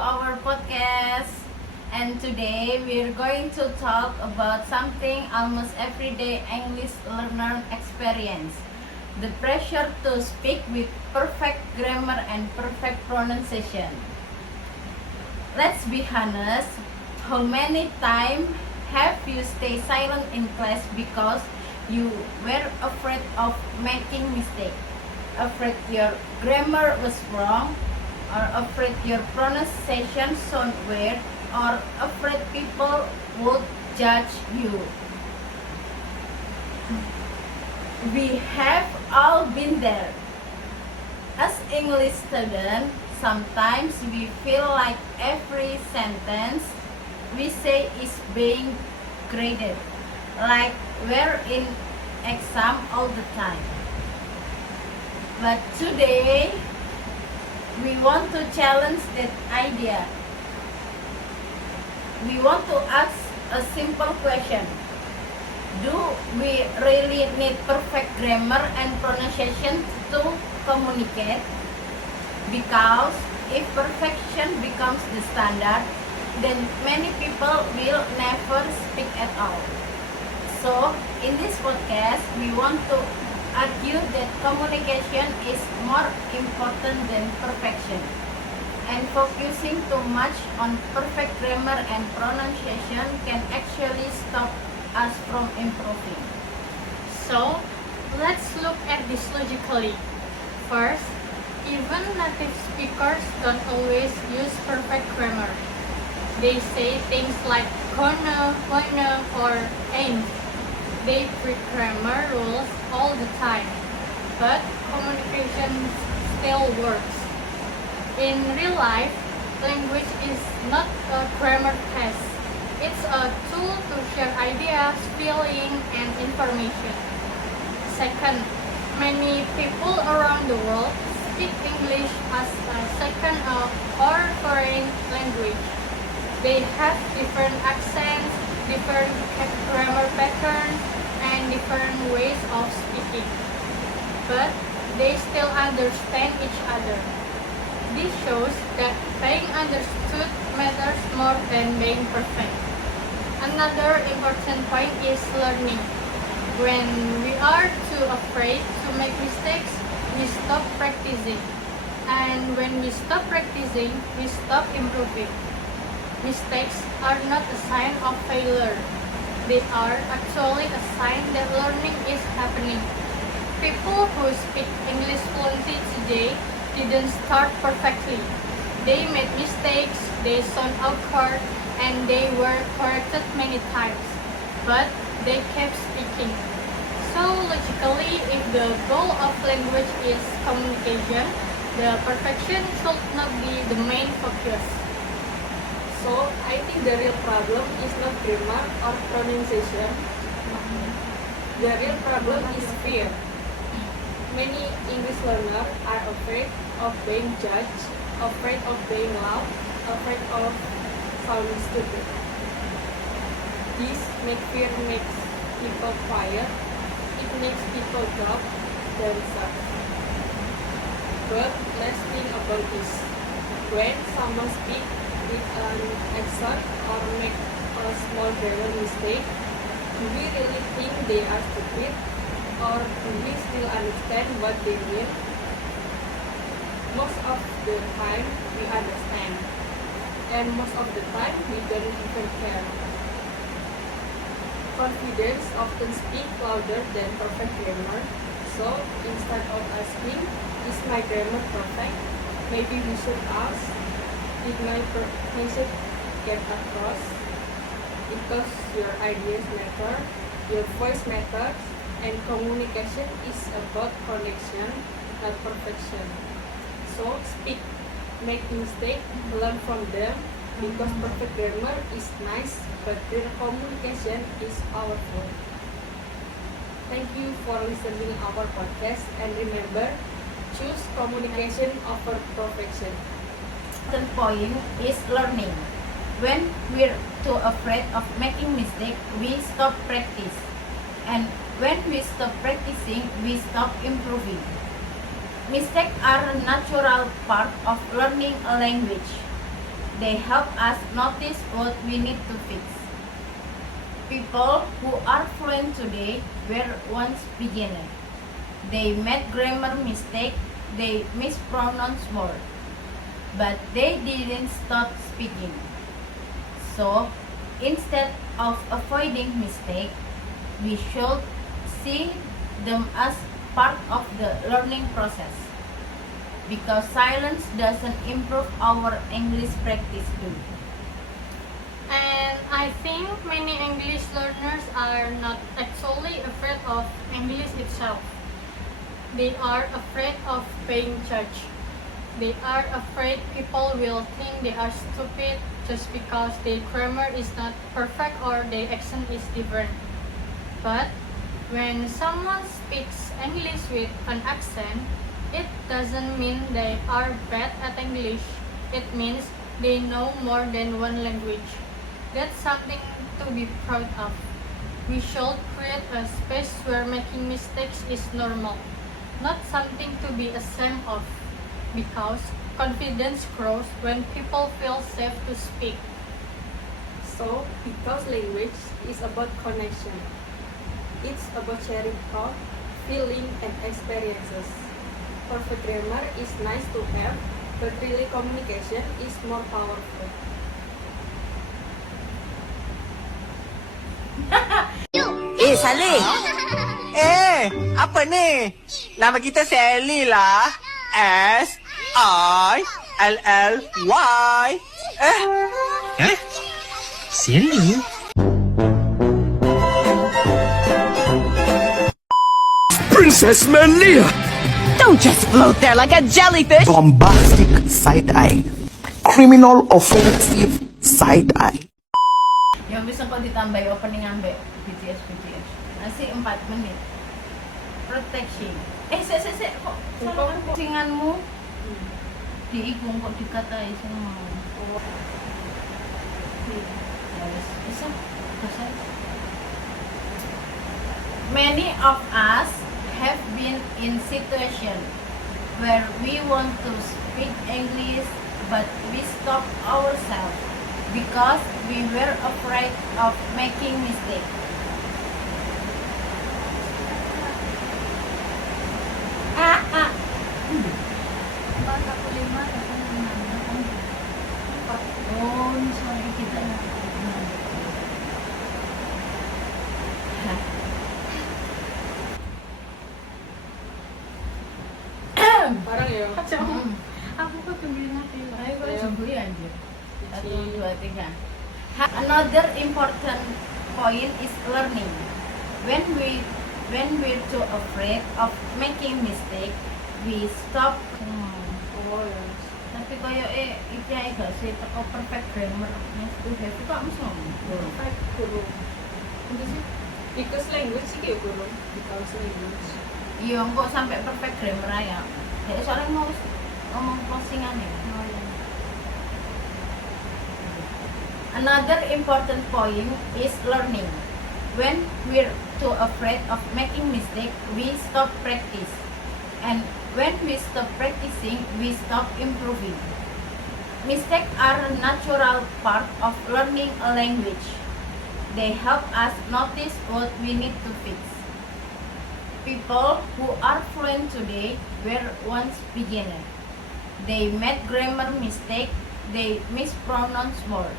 our podcast. And today we're going to talk about something almost everyday English learner experience. The pressure to speak with perfect grammar and perfect pronunciation. Let's be honest, how many times have you stayed silent in class because you were afraid of making mistake? Afraid your grammar was wrong, or afraid your pronunciation sound weird, or afraid people would judge you. We have all been there. As English students, sometimes we feel like every sentence we say is being graded, like we're in exam all the time. But today, we want to challenge that idea. We want to ask a simple question. Do we really need perfect grammar and pronunciation to communicate? Because if perfection becomes the standard, then many people will never speak at all. So, in this podcast, we want to argue that communication is more important than perfection, and focusing too much on perfect grammar and pronunciation can actually stop us from improving. So, let's look at this logically. First, even native speakers don't always use perfect grammar. They say things like gonna, or ain't. They break grammar rules all the time, but communication still works. In real life, language is not a grammar test. It's a tool to share ideas, feelings, and information. Second, many people around the world speak English as a second or foreign language. They have different accents, different grammar patterns, and different ways of speaking. But they still understand each other. This shows that being understood matters more than being perfect. Another important point is learning. When we are too afraid to make mistakes, we stop practicing. And when we stop practicing, we stop improving. Mistakes are not a sign of failure. They are actually a sign that learning is happening. People who speak English fluently today didn't start perfectly. They made mistakes, they sound awkward, and they were corrected many times. But they kept speaking. So logically, if the goal of language is communication, the perfection should not be the main focus. So, I think the real problem is not grammar or pronunciation. The real problem is fear. Many English learners are afraid of being judged, afraid of being loud, afraid of sounding stupid. This makes people quiet. It makes people doubt themselves. But let's think about this. When someone speaks with an accent or make a small grammar mistake, do we really think they are stupid, or do we still understand what they mean? Most of the time we understand, and most of the time we don't even care. Confidence often speaks louder than perfect grammar, so instead of asking, is my grammar perfect, maybe we should ask, did my message get across? Because your ideas matter, your voice matters, and communication is about connection, not perfection. So speak, make mistakes, learn from them, because perfect grammar is nice, but real communication is powerful. Thank you for listening our podcast, and remember, choose communication over perfection. The point is learning. When we're too afraid of making mistakes, we stop practice. And when we stop practicing, we stop improving. Mistakes are a natural part of learning a language. They help us notice what we need to fix. People who are fluent today were once beginners. They made grammar mistakes, they mispronounced words, but they didn't stop speaking. So, instead of avoiding mistakes, we should see them as part of the learning process. Because silence doesn't improve our English practice too. And I think many English learners are not actually afraid of English itself. They are afraid of being judged. They are afraid people will think they are stupid just because their grammar is not perfect or their accent is different. But when someone speaks English with an accent, it doesn't mean they are bad at English. It means they know more than one language. That's something to be proud of. We should create a space where making mistakes is normal, not something to be ashamed of, because confidence grows when people feel safe to speak. So, because language is about connection, it's about sharing thought, feeling, and experiences. Perfect grammar is nice to have, but really communication is more powerful. Saleh. Apa ni? Nama kita Sally lah. S-I-L-L-Y. Sally? Princess Melia! Don't just float there like a jellyfish. Bombastic side-eye. Criminal offensive side-eye. Yang bisa kok ditambahi opening ambek BTS. Masih 4 menit. Protection. Sik kok salah singanmu. Diigung kok dikatai semua. Ya wis, bisa. Selesai. Many of us have been in situation where we want to speak English but we stop ourselves because we were afraid of making mistakes. Oh, sorry kita. Barang ya. Aku kok tungguin nanti. Ayo gue tungguin anjir. 1, 2, 3. Another important point is learning. When we're too afraid of making mistake, we stop. Oh ya. Tapi kayak iki gak sih teko perfect grammar. Nice to have itu kamu ngomong. Perfect guru. Itu sih. Because language sih kayak guru. Because language. Iya, kok sampai perfect grammar ya. Jadi soalnya mau ngomong closingan ya. Another important point is learning. When we're too afraid of making mistake, we stop practice. And when we stop practicing, we stop improving. Mistakes are a natural part of learning a language. They help us notice what we need to fix. People who are fluent today were once beginners. They made grammar mistakes, they mispronounced words,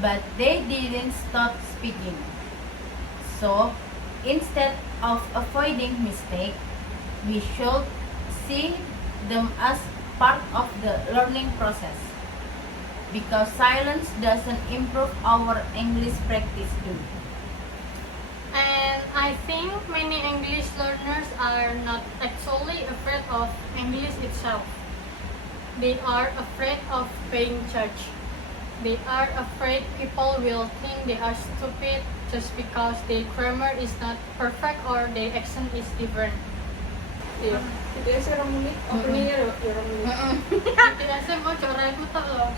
but they didn't stop speaking. So, instead of avoiding mistakes, we should see them as part of the learning process. Because silence doesn't improve our English practice too. And I think many English learners are not actually afraid of English itself. They are afraid of being judged. They are afraid people will think they are stupid just because their grammar is not perfect or their accent is different. Iya. Itu sih orang menit. Openingnya orang menit. Biasanya mau coba aku tak loh.